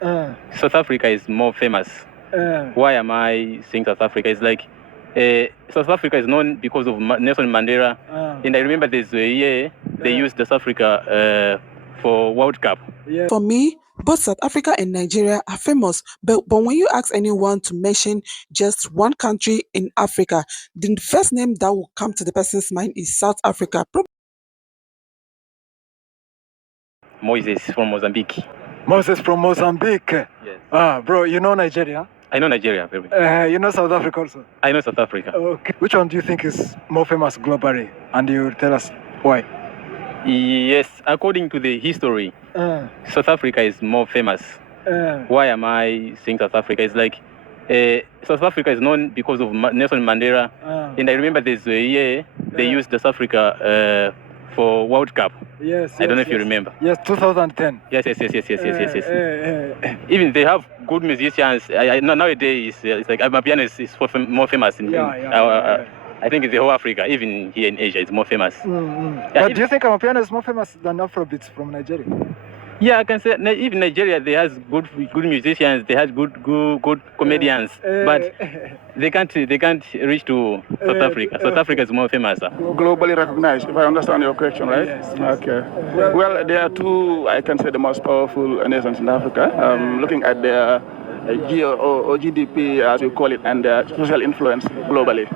South Africa is more famous. Why am I saying South Africa? It's like South Africa is known because of Nelson Mandela. And I remember there's a year they used South Africa for World Cup. For me, both South Africa and Nigeria are famous, but when you ask anyone to mention just one country in Africa, the first name that will come to the person's mind is South Africa. Moses from Mozambique. Moses from Mozambique. Yes. Bro, you know Nigeria? I know Nigeria very well. You know South Africa also? I know South Africa. Okay. Which one do you think is more famous globally? And you tell us why? Yes, according to the history, South Africa is more famous. Why am I saying South Africa? It's like South Africa is known because of Nelson Mandela. And I remember there's a year they used South Africa for World Cup. Yes. I don't know if you remember. Yes, 2010. Yes. Even they have good musicians. Nowadays, it's like Amapiano is more famous in I think in the whole Africa, even here in Asia, it's more famous. But do you think Amapiano is more famous than Afrobeats from Nigeria? Yeah, I can say even Nigeria, they has good musicians, they have good comedians, but they can't reach to South Africa. South Africa is more famous. Globally recognized, if I understand your question, right? Yes. Okay. Well, there are two, I can say, the most powerful nations in Africa. Looking at their or GDP, as you call it, and their social influence globally.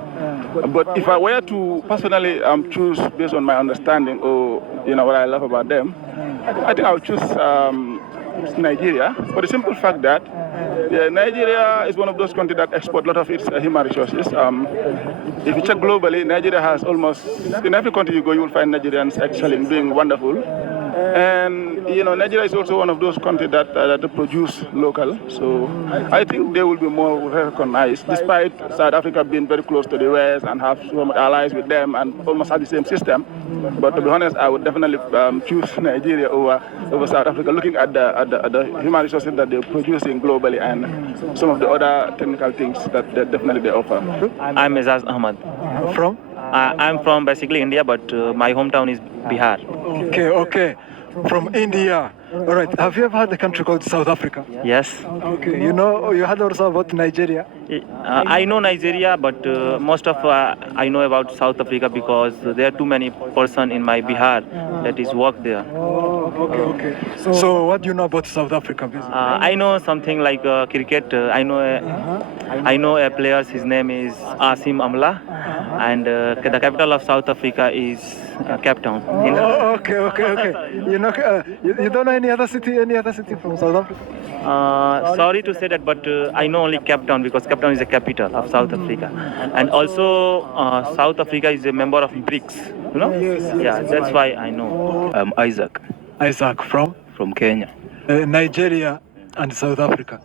But if I were to personally choose based on my understanding or what I love about them, I think I would choose Nigeria for the simple fact that Nigeria is one of those countries that export a lot of its human resources. If you check globally, Nigeria has almost, in every country you go, you will find Nigerians excelling, doing wonderful. And Nigeria is also one of those countries that produce local. So I think they will be more recognized, despite South Africa being very close to the West and have so much allies with them and almost have the same system. But to be honest, I would definitely choose Nigeria over South Africa, looking at the human resources that they're producing globally and some of the other technical things that definitely they offer. I'm Azaz Ahmad. From? I'm from basically India, but my hometown is Bihar. Okay. From India. All right. Have you ever heard a country called South Africa? Yes. Okay. You heard also about Nigeria? I know Nigeria, but most of I know about South Africa because there are too many person in my Bihar that is work there. Okay. So what do you know about South Africa? I know something like cricket. I know a player. His name is Asim Amla, and the capital of South Africa is Cape Town. Okay. You don't know any other city from South Africa? Sorry to say that, but I know only Cape Town because Cape Town is the capital of South Africa, and also South Africa is a member of BRICS. Yes. That's why I know. I'm Isaac. Isaac from Kenya. Nigeria and South Africa.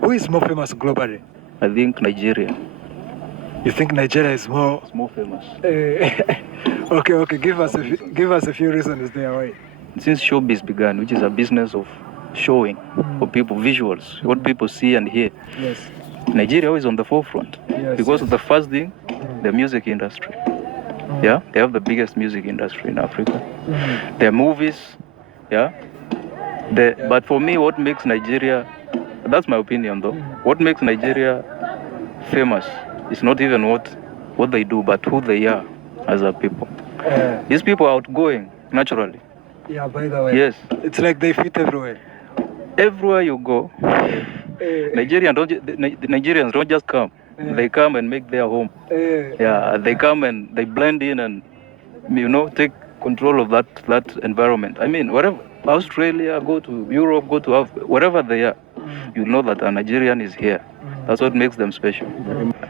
Who is more famous globally? I think Nigeria. You think Nigeria is more? It's more famous. Okay. Give us a few reasons there. Why? Since showbiz began, which is a business of showing for people visuals, what people see and hear. Yes. Nigeria is on the forefront because of the first thing, the music industry. Yeah, they have the biggest music industry in Africa. Their movies, but for me, what makes Nigeria, that's my opinion though, what makes Nigeria famous is not even what they do, but who they are as a people. These people are outgoing, naturally. Yeah, by the way. Yes. It's like they fit everywhere. Everywhere you go, Nigerians don't just come. They come and make their home. They come and they blend in and, take control of that environment. I mean, wherever, Australia, go to Europe, go to Africa, wherever they are, you know that a Nigerian is here. That's what makes them special.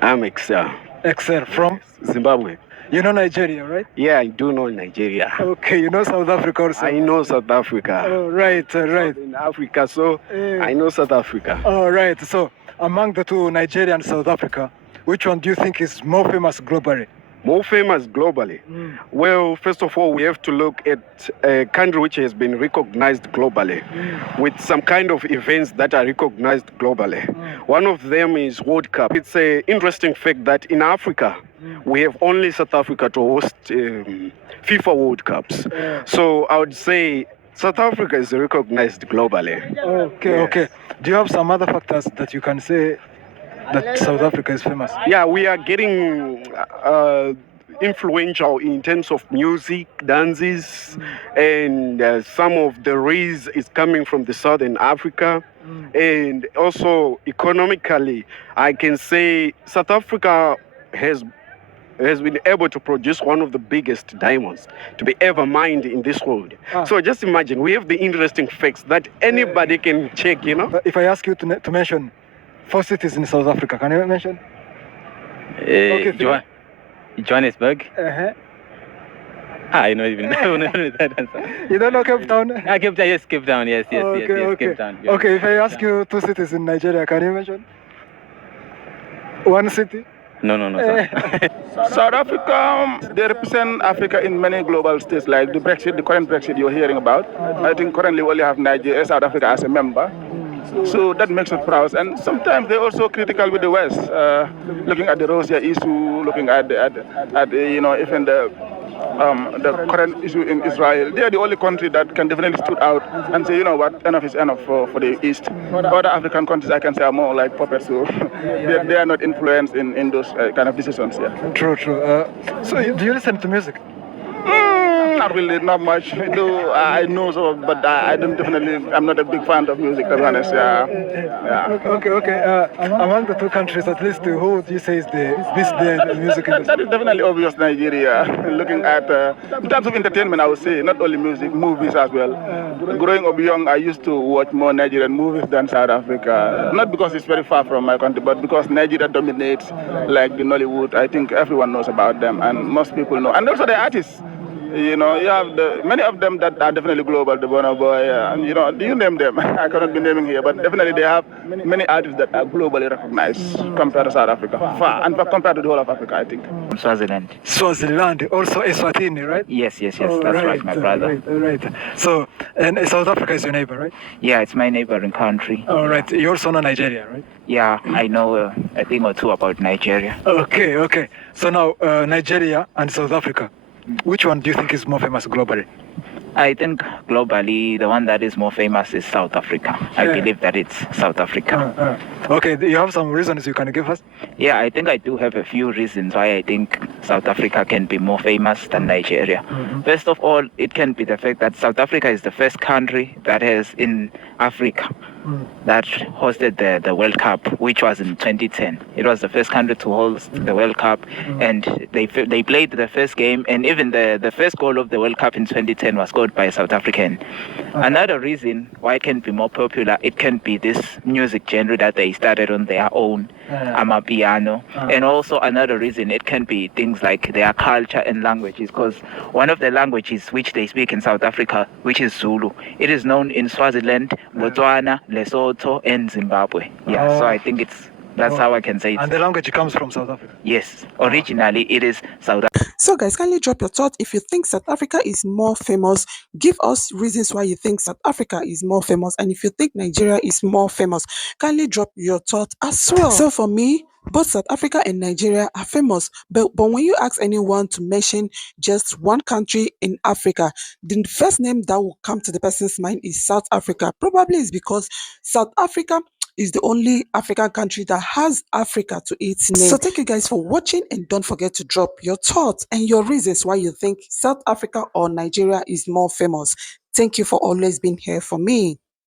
I'm Excel. Excel from? Zimbabwe. You know Nigeria, right? Yeah, I do know Nigeria. Okay, you know South Africa also? I know South Africa. Oh, right. In Africa, so I know South Africa. All right, so among the two, Nigeria and South Africa, which one do you think is more famous globally? More famous globally? Well, first of all, we have to look at a country which has been recognized globally with some kind of events that are recognized globally. One of them is World Cup. It's an interesting fact that in Africa, we have only South Africa to host FIFA World Cups. So I would say South Africa is recognized globally. Okay, Yes. okay. Do you have some other factors that you can say that South Africa is famous? Yeah, we are getting influential in terms of music, dances, and some of the rays is coming from the Southern Africa. And also economically, I can say South Africa has been able to produce one of the biggest diamonds to be ever mined in this world. So just imagine, we have the interesting facts that anybody can check, you know? If I ask you to mention 4 cities in South Africa, can you mention? Johannesburg. I don't even know that answer. You don't know Cape Town? Cape Town, yes, Cape Town, yes, Okay. Cape Town. Yeah. Okay, if I ask you 2 cities in Nigeria, can you mention? 1 city? No, sir. South Africa, they represent Africa in many global states, like the current Brexit you're hearing about. I think currently we only have Nigeria, South Africa as a member. So that makes us proud. And sometimes they're also critical with the West, looking at the Russia issue, looking at even the current issue in Israel. They are the only country that can definitely stood out and say, you know what, enough is enough for the East. Other African countries, I can say, are more like puppets, so they are not influenced in those kind of decisions. Yeah. True. So do you listen to music? Not really, not much. Though I know so, but I'm not a big fan of music, to be honest. Yeah. Okay. Among the 2 countries, at least, who would you say is the best there in the music industry? That is definitely obvious, Nigeria. Looking at, in terms of entertainment, I would say, not only music, movies as well. Growing up young, I used to watch more Nigerian movies than South Africa. Not because it's very far from my country, but because Nigeria dominates, like the Nollywood. I think everyone knows about them, and most people know. And also the artists. You know, you have many of them that are definitely global, the Burna Boy, and do you name them? I cannot be naming here, but definitely they have many artists that are globally recognized compared to South Africa, and compared to the whole of Africa, I think. Swaziland, also Eswatini, right? Yes, that's right, my brother. Right. So, and South Africa is your neighbor, right? Yeah, it's my neighboring country. All right. You also know Nigeria, right? Yeah, I know a thing or two about Nigeria. Okay. So now, Nigeria and South Africa, which one do you think is more famous globally? I think globally, the one that is more famous is South Africa. I believe that it's South Africa. Okay, you have some reasons you can give us? Yeah, I think I do have a few reasons why I think South Africa can be more famous than Nigeria. First of all, it can be the fact that South Africa is the first country that has in Africa that hosted the World Cup, which was in 2010. It was the first country to host the World Cup, and they played the first game, and even the first goal of the World Cup in 2010 was scored by a South African. Another reason why it can be more popular, it can be this music genre that they started on their own, amapiano, and also another reason it can be things like their culture and languages, because one of the languages which they speak in South Africa, which is Zulu, it is known in Swaziland, Botswana, Lesotho, and Zimbabwe. Yeah, so I think that's how I can say it. And the language comes from South Africa? Yes, originally it is South Africa. So guys, kindly drop your thought. If you think South Africa is more famous, give us reasons why you think South Africa is more famous. And if you think Nigeria is more famous, kindly drop your thought as well. So for me, both South Africa and Nigeria are famous, but when you ask anyone to mention just one country in Africa, the first name that will come to the person's mind is South Africa. Probably it's because South Africa is the only African country that has Africa to its name. So thank you guys for watching, and don't forget to drop your thoughts and your reasons why you think South Africa or Nigeria is more famous. Thank you for always being here for me.